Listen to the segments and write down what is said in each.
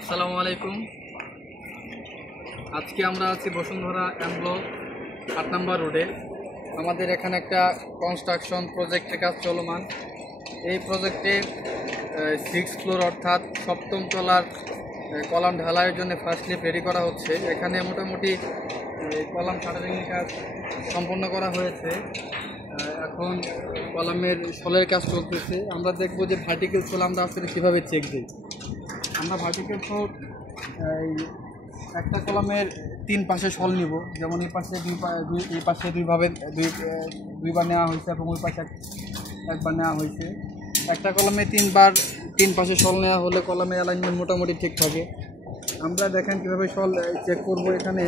আসসালামু আলাইকুম। আজকে আমরা আছি বসুন্ধরা এম ব্লক 8 নম্বর রোডে। আমাদের এখানে একটা কনস্ট্রাকশন প্রজেক্টের কাজ চলমান। এই প্রজেক্টে 6 ফ্লোর অর্থাৎ 7ম তলার কলাম ঢালাইয়ের জন্য ফার্স্ট লিফট রেডি করা হচ্ছে। এখানে মোটামুটি কলাম শাটারিংয়ের কাজ সম্পন্ন করা হয়েছে। এখন কলামের শলের কাজ চলতেছে। আমরা দেখবো যে ভার্টিক্যাল শল আমরা আসলে কীভাবে চেক দিই। আমরা ভার্টিক্যাল শল একটা কলামের 3 পাশে শল নিব, যেমন এই পাশে এই পাশে দুইবার নেওয়া হয়েছে এবং ওই পাশে একবার নেওয়া হয়েছে। একটা কলামে 3 পাশে শল নেওয়া হলে কলামের অ্যালাইনমেন্ট মোটামুটি ঠিক থাকে। আমরা দেখেন কীভাবে শল চেক করব। এখানে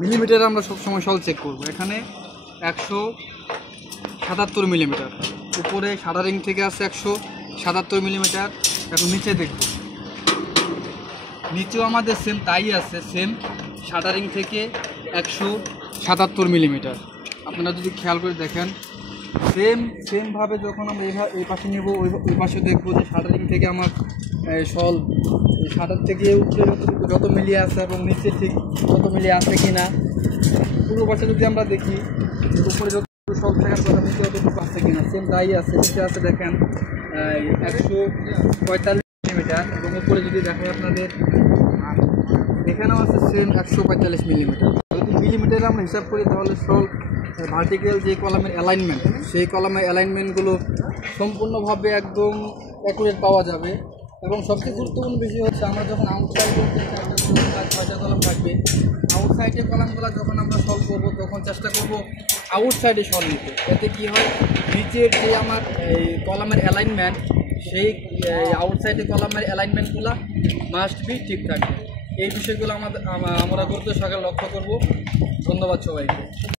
মিলিমিটারে আমরা সবসময় শল চেক করব। এখানে 177 মিলিমিটার, উপরে শাটারিং থেকে আছে 177 মিলিমিটার। এখন নিচে দেখব, নিচেও আমাদের সেম তাই আছে, সেম শাটারিং থেকে 177 মিলিমিটার। আপনারা যদি খেয়াল করে দেখেন সেমভাবে যখন আমরা এই পাশে নেব ওই পাশে দেখবো যে শাটারিং থেকে আমার শল শাটার থেকে উপরে যত মিলিয়ে আছে এবং নিচে ঠিক তত মিলিয়ে আছে কি না। পুরো পাশে যদি আমরা দেখি উপরে যত শল থাকার কথা নিচে যতটুকু আছে কিনা, সেম তাই আছে। নিচে আছে দেখেন 145 মিলিমিটার এবং উপরে যদি দেখায় আপনাদের এখানেও আছে সেম 145 মিলিমিটার। যদি মিলিমিটারে আমরা হিসাব করি তাহলে শল ভার্টিক্যাল যে কলামের অ্যালাইনমেন্ট, সেই কলামের অ্যালাইনমেন্টগুলো সম্পূর্ণভাবে একদম অ্যাকুরেট পাওয়া যাবে। এবং সবচেয়ে গুরুত্বপূর্ণ বিষয় হচ্ছে আমরা যখন আউটসাইডে 6টা কলাম থাকবে, আউটসাইডে কলামগুলো যখন আমরা শল করবো তখন চেষ্টা করবো আউটসাইডে শল নিতে। এতে কী হয়, নিচের যে আমার এই কলামের অ্যালাইনমেন্ট, সেই আউটসাইডে কলামের অ্যালাইনমেন্টগুলো মাস্ট বি ঠিক থাকবে। এই বিষয়গুলো আমরা গুরুত্ব সহকারে লক্ষ্য করব। ধন্যবাদ সবাইকে।